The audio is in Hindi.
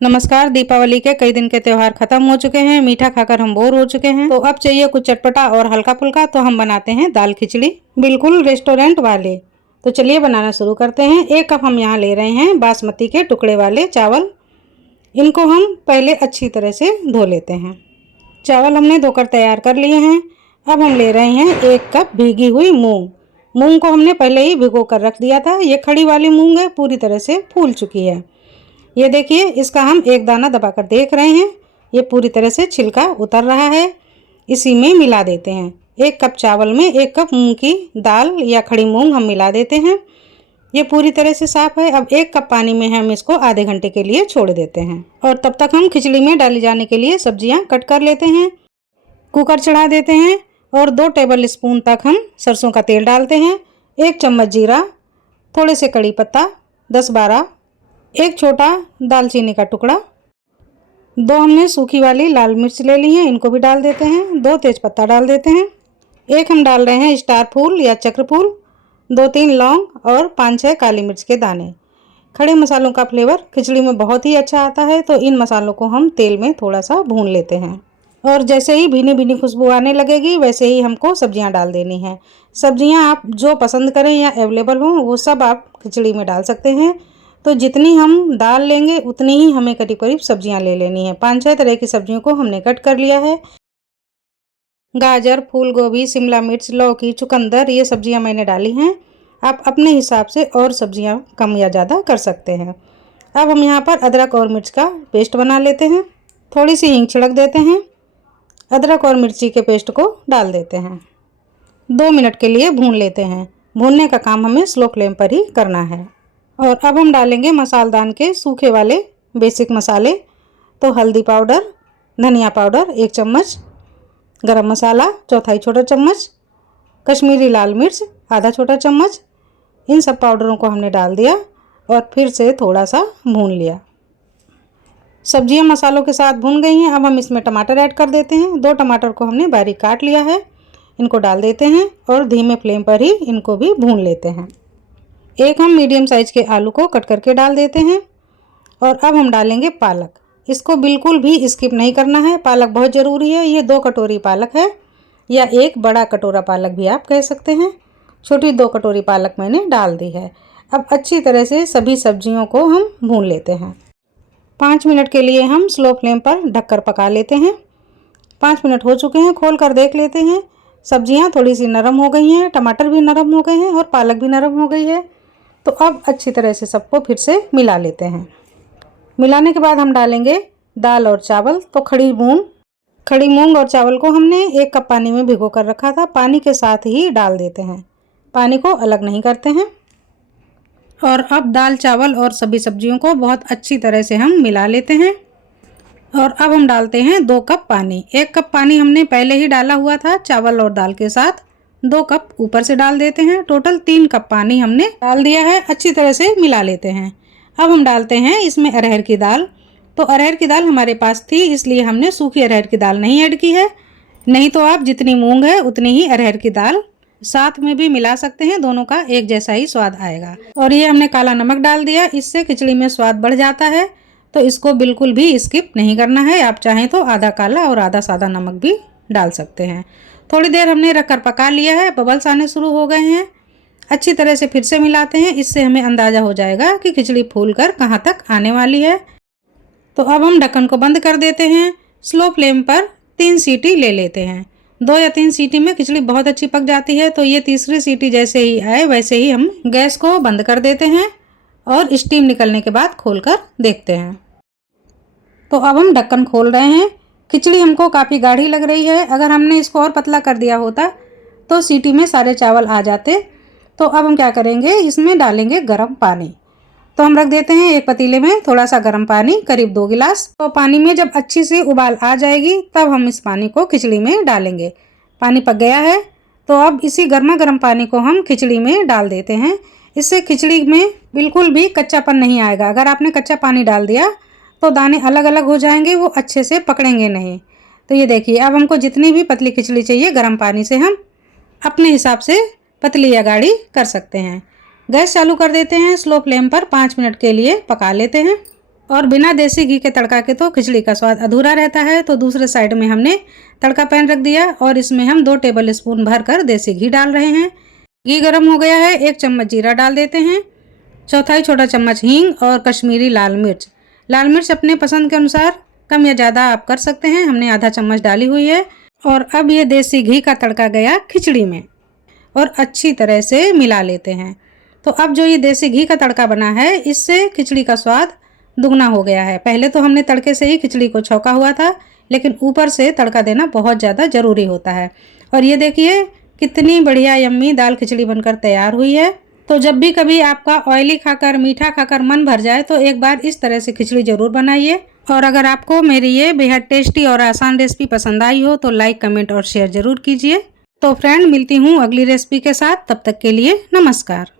नमस्कार। दीपावली के कई दिन के त्योहार खत्म हो चुके हैं। मीठा खाकर हम बोर हो चुके हैं, तो अब चाहिए कुछ चटपटा और हल्का फुल्का। तो हम बनाते हैं दाल खिचड़ी, बिल्कुल रेस्टोरेंट वाले। तो चलिए बनाना शुरू करते हैं। 1 कप हम यहाँ ले रहे हैं बासमती के टुकड़े वाले चावल। इनको हम पहले अच्छी तरह से धो लेते हैं। चावल हमने धोकर तैयार कर लिए हैं। अब हम ले रहे हैं 1 कप भीगी हुई मूंग। मूंग को हमने पहले ही भिगो कर रख दिया था। ये खड़ी वाली मूंग है, पूरी तरह से फूल चुकी है। ये देखिए, इसका हम एक दाना दबाकर देख रहे हैं। ये पूरी तरह से छिलका उतर रहा है। इसी में मिला देते हैं। 1 कप चावल में 1 कप मूंग की दाल या खड़ी मूंग हम मिला देते हैं। ये पूरी तरह से साफ है। अब 1 कप पानी में हम इसको आधे घंटे के लिए छोड़ देते हैं। और तब तक हम खिचड़ी में डाली जाने के लिए सब्जियां कट कर लेते हैं। कुकर चढ़ा देते हैं और 2 टेबल स्पून तक हम सरसों का तेल डालते हैं। 1 चम्मच जीरा, थोड़े से कड़ी पत्ता, 10-12, 1 छोटा दालचीनी का टुकड़ा, 2 हमने सूखी वाली लाल मिर्च ले ली है, इनको भी डाल देते हैं। 2 तेजपत्ता डाल देते हैं। 1 हम डाल रहे हैं स्टार फूल या चक्र फूल, 2-3 लौंग और 5-6 काली मिर्च के दाने। खड़े मसालों का फ्लेवर खिचड़ी में बहुत ही अच्छा आता है, तो इन मसालों को हम तेल में थोड़ा सा भून लेते हैं। और जैसे ही भीनी भीनी खुशबू आने लगेगी, वैसे ही हमको सब्जियां डाल देनी है। सब्जियां आप जो पसंद करें या अवेलेबल हों, वो सब आप खिचड़ी में डाल सकते हैं। तो जितनी हम दाल लेंगे उतनी ही हमें करीब करीब सब्जियां ले लेनी है। 5-6 तरह की सब्जियों को हमने कट कर लिया है। गाजर, फूल गोभी, शिमला मिर्च, लौकी, चुकंदर, ये सब्जियां मैंने डाली हैं। आप अपने हिसाब से और सब्जियां कम या ज़्यादा कर सकते हैं। अब हम यहाँ पर अदरक और मिर्च का पेस्ट बना लेते हैं। थोड़ी सी हींग छिड़क देते हैं। अदरक और मिर्ची के पेस्ट को डाल देते हैं। 2 मिनट के लिए भून लेते हैं। भूनने का काम हमें स्लो फ्लेम पर ही करना है। और अब हम डालेंगे मसालदान के सूखे वाले बेसिक मसाले। तो हल्दी पाउडर, धनिया पाउडर 1 चम्मच, गरम मसाला चौथाई छोटा चम्मच, कश्मीरी लाल मिर्च आधा छोटा चम्मच। इन सब पाउडरों को हमने डाल दिया और फिर से थोड़ा सा भून लिया। सब्जियां मसालों के साथ भून गई हैं। अब हम इसमें टमाटर ऐड कर देते हैं। 2 टमाटर को हमने बारीक काट लिया है। इनको डाल देते हैं और धीमे फ्लेम पर ही इनको भी भून लेते हैं। 1 हम मीडियम साइज के आलू को कट करके डाल देते हैं। और अब हम डालेंगे पालक। इसको बिल्कुल भी स्किप नहीं करना है, पालक बहुत ज़रूरी है। ये 2 कटोरी पालक है, या 1 बड़ा कटोरा पालक भी आप कह सकते हैं। छोटी 2 कटोरी पालक मैंने डाल दी है। अब अच्छी तरह से सभी सब्जियों को हम भून लेते हैं। 5 मिनट के लिए हम स्लो फ्लेम पर ढककर पका लेते हैं। 5 मिनट हो चुके हैं, खोल कर देख लेते हैं। सब्जियां थोड़ी सी नरम हो गई हैं, टमाटर भी नरम हो गए हैं और पालक भी नरम हो गई है। तो अब अच्छी तरह से सबको फिर से मिला लेते हैं। मिलाने के बाद हम डालेंगे दाल और चावल। तो खड़ी मूंग और चावल को हमने 1 कप पानी में भिगो कर रखा था। पानी के साथ ही डाल देते हैं, पानी को अलग नहीं करते हैं। और अब दाल, चावल और सभी सब्जियों को बहुत अच्छी तरह से हम मिला लेते हैं। और अब हम डालते हैं 2 कप पानी। 1 कप पानी हमने पहले ही डाला हुआ था चावल और दाल के साथ। 2 कप ऊपर से डाल देते हैं। टोटल 3 कप पानी हमने डाल दिया है। अच्छी तरह से मिला लेते हैं। अब हम डालते हैं इसमें अरहर की दाल। तो अरहर की दाल हमारे पास थी, इसलिए हमने सूखी अरहर की दाल नहीं ऐड की है। नहीं तो आप जितनी मूंग है उतनी ही अरहर की दाल साथ में भी मिला सकते हैं। दोनों का एक जैसा ही स्वाद आएगा। और ये हमने काला नमक डाल दिया, इससे खिचड़ी में स्वाद बढ़ जाता है। तो इसको बिल्कुल भी स्किप नहीं करना है। आप चाहें तो आधा काला और आधा सादा नमक भी डाल सकते हैं। थोड़ी देर हमने रखकर पका लिया है। बबल्स आने शुरू हो गए हैं। अच्छी तरह से फिर से मिलाते हैं। इससे हमें अंदाज़ा हो जाएगा कि खिचड़ी फूल कर कहाँ तक आने वाली है। तो अब हम ढक्कन को बंद कर देते हैं। स्लो फ्लेम पर 3 सीटी ले लेते हैं। 2 या 3 सीटी में खिचड़ी बहुत अच्छी पक जाती है। तो ये तीसरी सीटी जैसे ही आए वैसे ही हम गैस को बंद कर देते हैं और स्टीम निकलने के बाद खोलकर देखते हैं। तो अब हम ढक्कन खोल रहे हैं। खिचड़ी हमको काफ़ी गाढ़ी लग रही है। अगर हमने इसको और पतला कर दिया होता तो सीटी में सारे चावल आ जाते। तो अब हम क्या करेंगे, इसमें डालेंगे गर्म पानी। तो हम रख देते हैं एक पतीले में थोड़ा सा गर्म पानी, करीब 2 गिलास। तो पानी में जब अच्छी से उबाल आ जाएगी तब हम इस पानी को खिचड़ी में डालेंगे। पानी पक गया है, तो अब इसी गर्मा गर्म पानी को हम खिचड़ी में डाल देते हैं। इससे खिचड़ी में बिल्कुल भी कच्चापन नहीं आएगा। अगर आपने कच्चा पानी डाल दिया तो दाने अलग अलग हो जाएंगे, वो अच्छे से पकड़ेंगे नहीं। तो ये देखिए, अब हमको जितनी भी पतली खिचड़ी चाहिए गर्म पानी से हम अपने हिसाब से पतली या गाढ़ी कर सकते हैं। गैस चालू कर देते हैं। स्लो फ्लेम पर 5 मिनट के लिए पका लेते हैं। और बिना देसी घी के तड़का के तो खिचड़ी का स्वाद अधूरा रहता है। तो दूसरे साइड में हमने तड़का पैन रख दिया और इसमें हम 2 टेबल स्पून भरकर देसी घी डाल रहे हैं। घी गर्म हो गया है, 1 चम्मच जीरा डाल देते हैं, चौथाई छोटा चम्मच हींग और कश्मीरी लाल मिर्च। लाल मिर्च अपने पसंद के अनुसार कम या ज़्यादा आप कर सकते हैं, हमने आधा चम्मच डाली हुई है। और अब ये देसी घी का तड़का गया खिचड़ी में और अच्छी तरह से मिला लेते हैं। तो अब जो ये देसी घी का तड़का बना है, इससे खिचड़ी का स्वाद दुगना हो गया है। पहले तो हमने तड़के से ही खिचड़ी को छौंका हुआ था, लेकिन ऊपर से तड़का देना बहुत ज़्यादा ज़रूरी होता है। और ये देखिए कितनी बढ़िया यम्मी दाल खिचड़ी बनकर तैयार हुई है। तो जब भी कभी आपका ऑयली खाकर, मीठा खाकर मन भर जाए तो एक बार इस तरह से खिचड़ी ज़रूर बनाइए। और अगर आपको मेरी ये बेहद टेस्टी और आसान रेसिपी पसंद आई हो तो लाइक, कमेंट और शेयर ज़रूर कीजिए। तो फ्रेंड, मिलती हूँ अगली रेसिपी के साथ, तब तक के लिए नमस्कार।